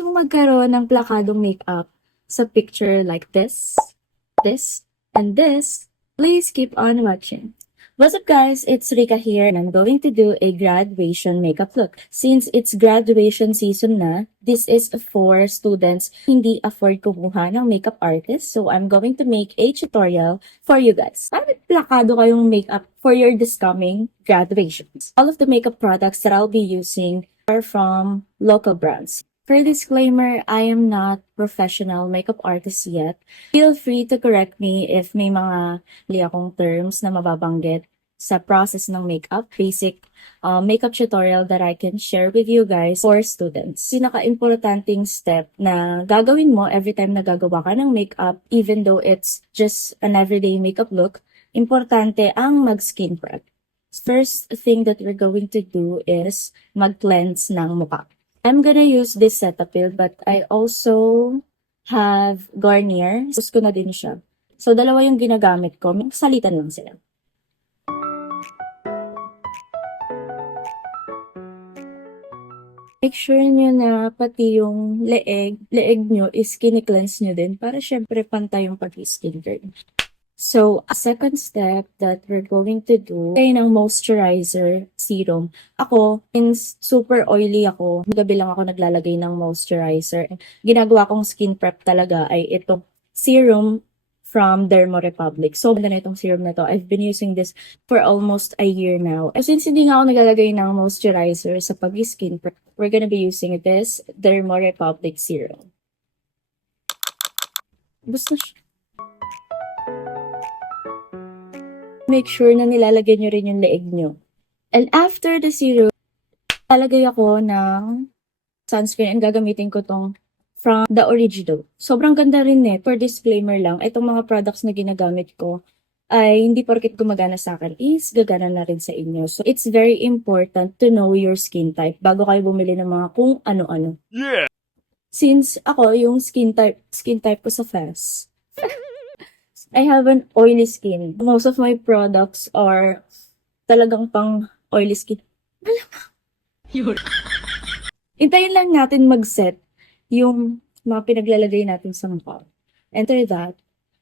Gusto mo magkaroon ng plakadong makeup sa picture like this, and this? Please keep on watching. What's up guys, it's Rika here and I'm going to do a graduation makeup look. Since it's graduation season na, this is for students hindi afford kumuha ng makeup artist. So I'm going to make a tutorial for you guys. Para plakado kayong makeup for your this coming graduations. All of the makeup products that I'll be using are from local brands. For disclaimer, I am not professional makeup artist yet. Feel free to correct me if may mga mali akong terms na mababanggit sa process ng makeup. Basic makeup tutorial that I can share with you guys for students. Pinaka-importanting step na gagawin mo every time na gagawa ka ng makeup, even though it's just an everyday makeup look, importante ang mag-skin prep. First thing that we're going to do is mag-cleanse ng mukha. I'm gonna use this Cetaphil, but I also have Garnier. Use ko na din siya. So, dalawa yung ginagamit ko. Salitan lang sila. Make sure nyo na pati yung leeg nyo is kini-cleanse nyo din para syempre pantay yung pag-skincare. So, a second step that we're going to do ay ng moisturizer serum. Ako, since super oily ako, gabi lang ako naglalagay ng moisturizer. Ginagawa kong skin prep talaga ay itong serum from Dermo Republic. So, ganda na itong serum na to. I've been using this for almost a year now. Since hindi nga ako naglalagay ng moisturizer sa pag-skin prep, we're gonna be using this Dermo Republic serum. Basta siya. Make sure na nilalagay nyo rin yung leeg nyo. And after the serum, lalagay ako ng sunscreen and gagamitin ko tong from The Original. Sobrang ganda rin For disclaimer lang, itong mga products na ginagamit ko ay hindi porket gumagana sa akin is gagana na rin sa inyo. So it's very important to know your skin type bago kayo bumili ng mga kung ano-ano. Yeah. Since ako, yung skin type ko sa FAS, I have an oily skin. Most of my products are talagang pang oily skin. Hintayin lang natin mag-set yung mga pinaglalagay natin sa mukha. After that,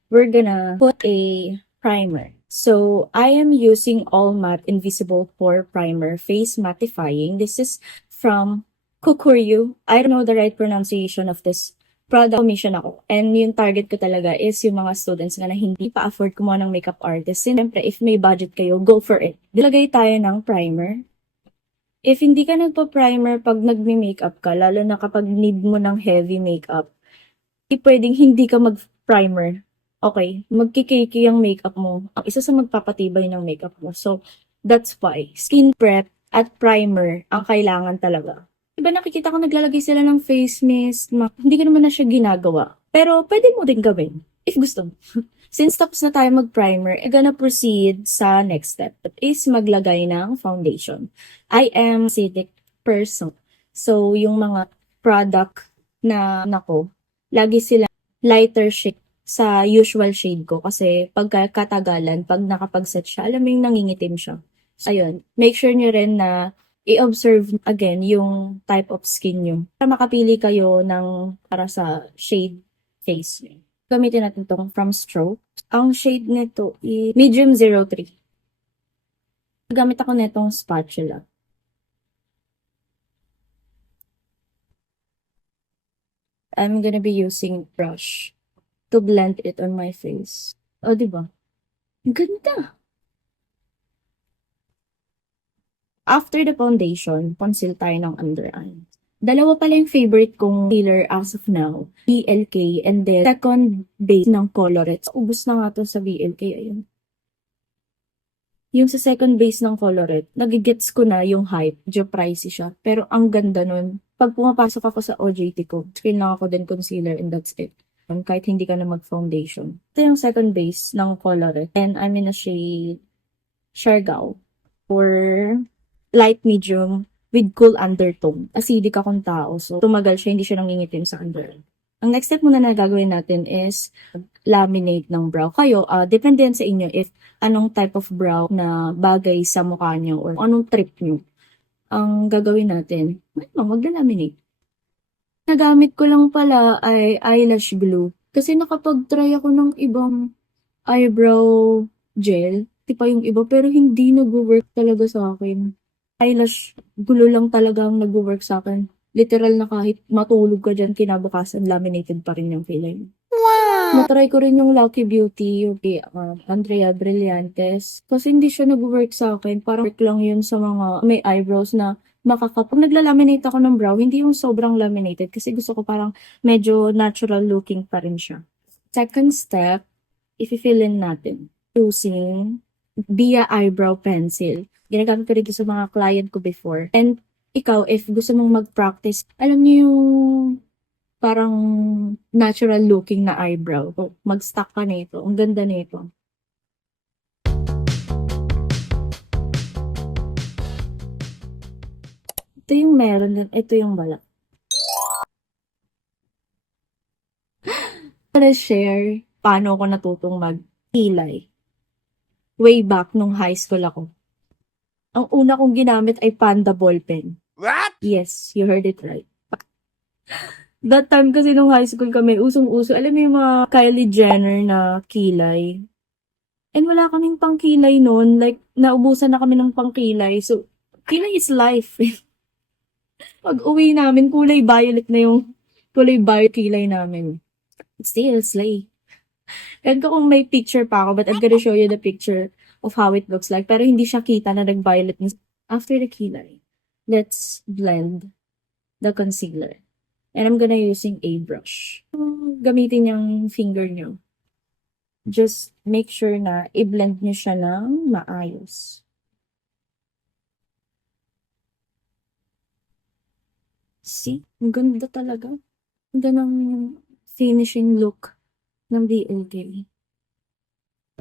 we're gonna put a primer. So, I am using All Matte Invisible Pore Primer Face Mattifying. This is from Kukuryu. I don't know the right pronunciation of this product. Commission ako. And yung target ko talaga is yung mga students na hindi pa afford kumuha ng makeup artist. Siyempre, if may budget kayo, go for it. Dilagay tayo ng primer. If hindi ka nagpa-primer pag nagme-makeup ka, lalo na kapag need mo ng heavy makeup, pwedeng hindi ka mag-primer. Okay, magkikiki ang makeup mo. Ang isa sa magpapatibay ng makeup mo. So, that's why skin prep at primer ang kailangan talaga. Iba nakikita ko naglalagay sila ng face mist. Hindi ko naman na siya ginagawa. Pero pwede mo din gawin if gusto mo. Since tapos na tayo mag-primer, gonna proceed sa next step. That is maglagay ng foundation. I am acidic person. So, yung mga product na nako, lagi sila lighter shade sa usual shade ko. Kasi pagkatagalan, pag nakapag-set siya, alam mo yung nangingitim siya. So, ayun. Make sure nyo rin na i-observe again yung type of skin nyo. Para makapili kayo ng para sa shade face nyo. Gamitin natin itong from Stroke. Ang shade nito is medium 03. Gamit ako nitong spatula. I'm gonna be using brush to blend it on my face. O, diba? Ang ganda! After the foundation, conceal tayo ng under eye. Dalawa pala yung favorite kong concealer as of now. BLK and then second base ng Colorette. Ubus na nga to sa BLK. Ayun. Yung sa second base ng Colorette, nagigets ko na yung hype. Medyo pricey siya. Pero ang ganda nun. Pag pumapasok ako sa OJT ko, screen lang ako din concealer and that's it. Kahit hindi ka na mag-foundation. Ito yung second base ng Colorette. And I'm in a shade Siargao. Or light medium with cool undertone. Acidic akong tao, so tumagal siya, hindi siya nangingitim sa under. Ang next step muna na gagawin natin is laminate ng brow. Kayo, depende yan sa inyo if anong type of brow na bagay sa mukha nyo or anong trip nyo. Ang gagawin natin, magla-laminate. Nagamit ko lang pala ay eyelash glue. Kasi nakapag-try ako ng ibang eyebrow gel. Pa yung iba, pero hindi nag-work talaga sa akin. Eyelash glue lang talaga ang nag-work sa akin. Literal na kahit matulog ka dyan, kinabukasan, laminated pa rin yung kilay mo. Na-try ko rin yung Lucky Beauty, yung kay Andrea Brillantes. Kasi hindi siya nag-work sa akin. Parang work lang yun sa mga may eyebrows na pag nagla-laminate ako ng brow, hindi yung sobrang laminated. Kasi gusto ko parang medyo natural looking pa rin siya. Second step, i-fill in natin using via eyebrow pencil. Ginagamit ko rin ito sa mga client ko before. And ikaw, if gusto mong mag-practice, alam niyo yung parang natural looking na eyebrow. Mag-stack ka nito. Ang ganda nito. Ito yung meron din. Ito yung wala. Para share paano ako natutong mag-kilay. Way back nung high school ako. Ang una kong ginamit ay Panda ballpen. What? Yes, you heard it right. That time kasi nung high school kami, usong-uso. Alam mo yung mga Kylie Jenner na kilay. And wala kaming pangkilay noon. Like, naubusan na kami ng pangkilay. So, kilay is life. Pag uwi namin, kulay violet na yung kulay violet kilay namin. Still slay. And kung may picture pa ako, but I'm gonna show you the picture of how it looks like. Pero hindi siya kita na nag-violet. After the kilay, let's blend the concealer. And I'm gonna using a brush. Gamitin yung finger nyo. Just make sure na i-blend nyo siya ng maayos. See? Ang ganda talaga. Ang ganda ng finishing look ng BLK.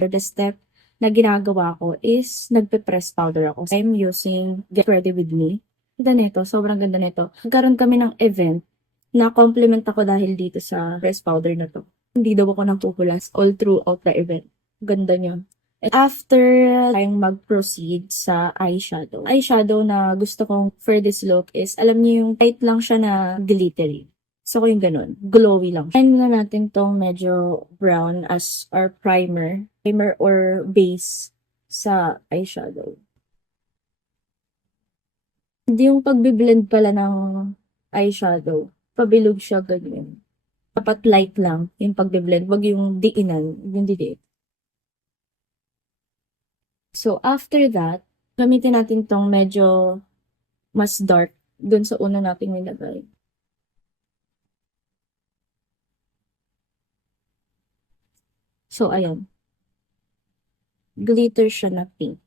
For the step na ginagawa ko is nagpe-press powder ako. I'm using Get Ready With Me. Ganda nito. Sobrang ganda nito. Nagkaroon kami ng event na compliment ako dahil dito sa press powder na to. Hindi daw ako nagpupulas all throughout the event. Ganda niya. And after tayong mag-proceed sa eyeshadow. Eyeshadow na gusto kong for this look is, alam niyo yung light lang siya na glittery. So, ko yung ganun. Glowy lang. Try na natin tong medyo brown as our primer. Primer or base sa eyeshadow. Hindi yung pagbiblend pala ng eyeshadow. Pabilog siya ganyan. Dapat light lang yung pagbe-blend. Wag yung diinan, yung didiin. So, after that, gamitin natin tong medyo mas dark dun sa una nating nilagay. So, ayan. Glitter siya na pink.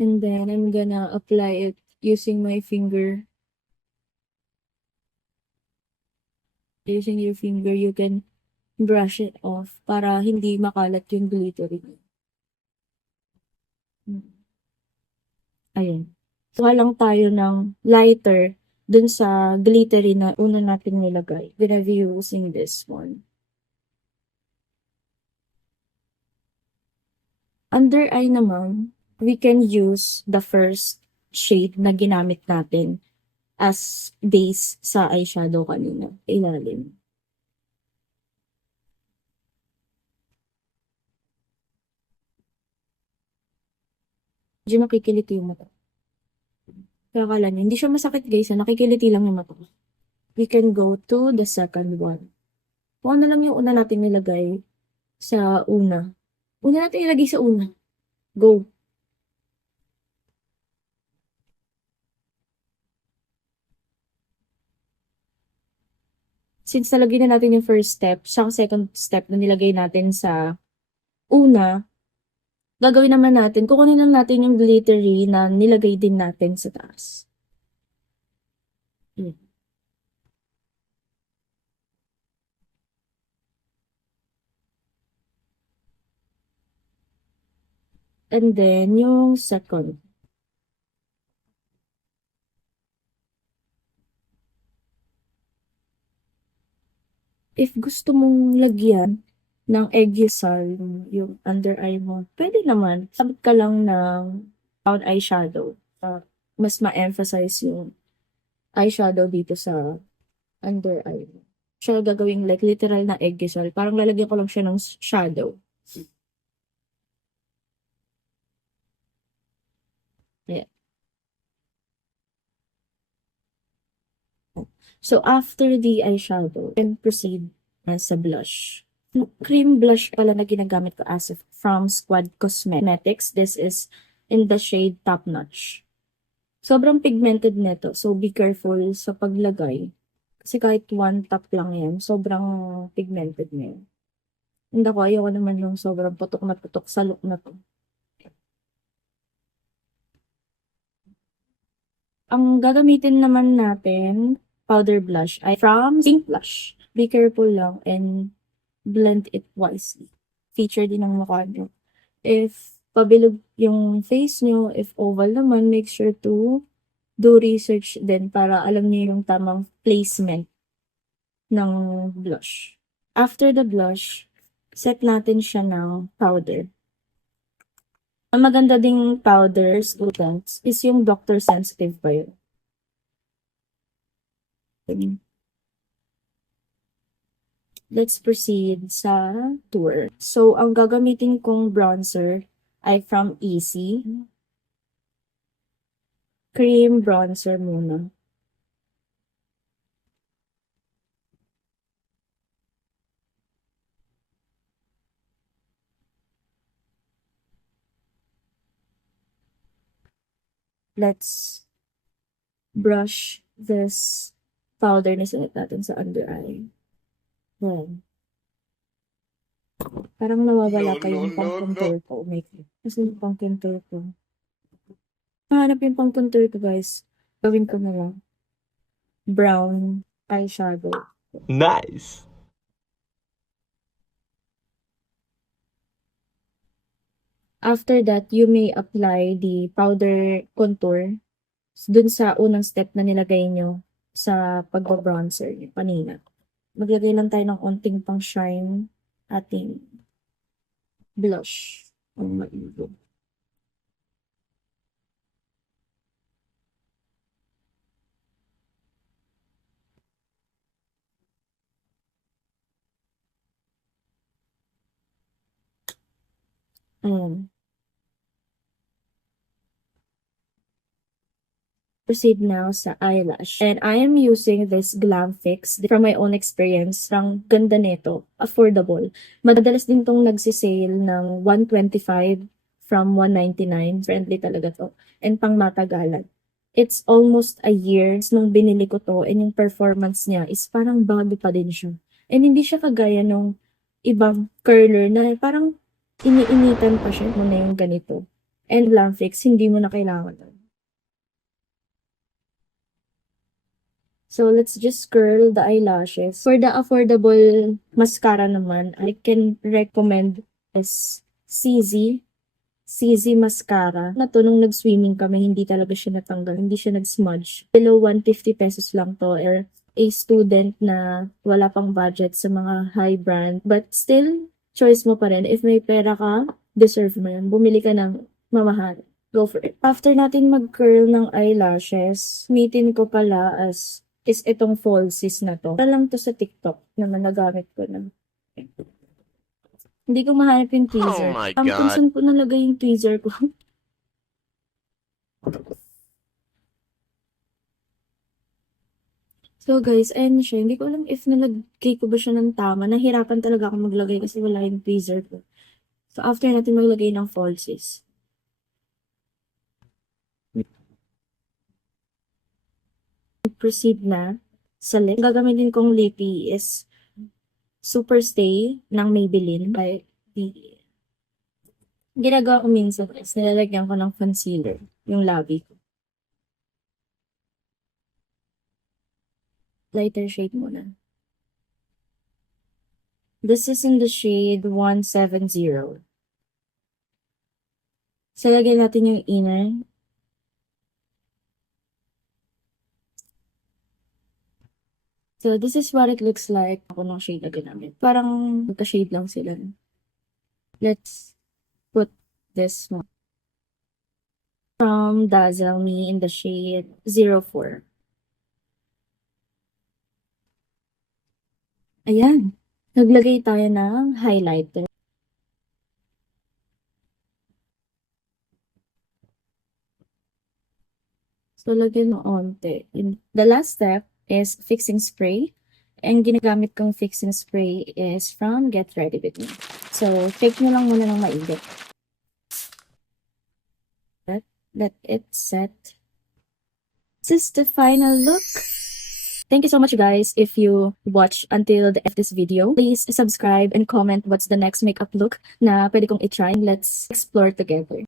And then, I'm gonna apply it using my finger. Using your finger, you can brush it off para hindi makalat yung glittery. Ayun. Kuha lang tayo ng lighter dun sa glittery na una natin nilagay. Gonna be using this one. Under eye naman, we can use the first shade na ginamit natin as base sa eyeshadow kanina. Ilalim. Medyo nakikiliti yung mata. Kaya akala niyo, hindi siya masakit guys, nakikiliti lang yung mata. We can go to the second one. Kung ano lang yung una natin nilagay sa una. Una natin ilagay sa una. Go. Since nalagay na natin yung first step, sa second step na nilagay natin sa una, gagawin naman natin, kukunin lang natin yung glittery na nilagay din natin sa taas. And then, yung second. If gusto mong lagyan ng Egyusal, yung under eye mo, pwede naman. Sabit ka lang ng brown eyeshadow. Mas ma-emphasize yung eyeshadow dito sa under eye mo. siya gagawing like literal na egg gisel. Parang lalagyan ko lang siya ng shadow. Ayan. So, after the eyeshadow, then proceed sa blush. Cream blush pala na ginagamit ko as of from Squad Cosmetics. This is in the shade Top Notch. Sobrang pigmented nito, so be careful sa paglagay. Kasi kahit one tap lang yan, sobrang pigmented na yan. Hindi ko, ayoko naman yung sobrang putok na putok sa look na to. Ang gagamitin naman natin, powder blush, ay from Pink Blush. Be careful lang and blend it wisely. Feature din ng mukha nyo. If pabilog yung face nyo, if oval naman, make sure to do research din para alam niyo yung tamang placement ng blush. After the blush, set natin siya ng powder. Ang maganda ding powder, students, is yung Dr. Sensitive ba yun? Let's proceed sa tour. So, ang gagamitin kong bronzer ay from Easy. Cream bronzer muna. Let's brush this powder na sinet natin sa under eye. Yan. Parang nawawala pa yung pang-contour ko. Kasi yung pang-contour ko. Mahanap yung pang-contour ko, guys. Gawin ko na lang. Brown eyeshadow. Nice! After that, you may apply the powder contour dun sa unang step na nilagay nyo sa pag-bronzer nyo kanina. Maglagay lang tayo ng onting pang shine ating blush. Ang mailog. Ayan. Proceed now sa eyelash. And I am using this Glam Fix from my own experience. Ang ganda nito. Affordable. Madalas din tong nagsisale ng $125 from $199. Friendly talaga to. And pang matagalan. It's almost a year nung binili ko to and yung performance niya is parang bago pa din siya. And hindi siya kagaya nung ibang curler na parang iniinitan pa siya mo na yung ganito. And Glam Fix, hindi mo na kailangan. So, let's just curl the eyelashes. For the affordable mascara naman, I can recommend is CZ Mascara. Na to, nung nag-swimming kami, hindi talaga siya natanggal. Hindi siya nag-smudge. Below 150 pesos lang to. Or a student na wala pang budget sa mga high brand. But still, choice mo pa rin. If may pera ka, deserve mo yan. Bumili ka ng mamahal. Go for it. After natin mag-curl ng eyelashes, gamitin ko pala is itong falsies na to. Para lang to sa TikTok naman nagamit ko na. Hindi ko mahanap yung tweezer. Oh my God. Kung saan ko nalagay yung tweezer ko. So guys, ayun na siya. Hindi ko alam if nalagay ko ba siya ng tama. Nahirapan talaga ako maglagay kasi wala yung tweezer ko. So after natin maglagay ng falsies. Proceed na sa lip. Gagamitin kong lippy is Superstay ng Maybelline by the ginagawa ko minsan is nilalagyan ko ng concealer yung labi ko. Lighter shade muna. This is in the shade 170. So, lagyan natin yung inner. So, this is what it looks like. Ako ng shade na ginamit. Parang magka-shade lang sila. Let's put this one. From Dazzle Me in the shade 04. Ayan. Naglagay tayo ng highlighter. So, lagyan mo onte. The last step is fixing spray. Ang ginagamit kong fixing spray is from Get Ready With Me. So, shake nyo lang muna ng maigi. Let it set. This is the final look. Thank you so much, guys. If you watch until the end of this video, please subscribe and comment what's the next makeup look na pwede kong i-try. Let's explore together.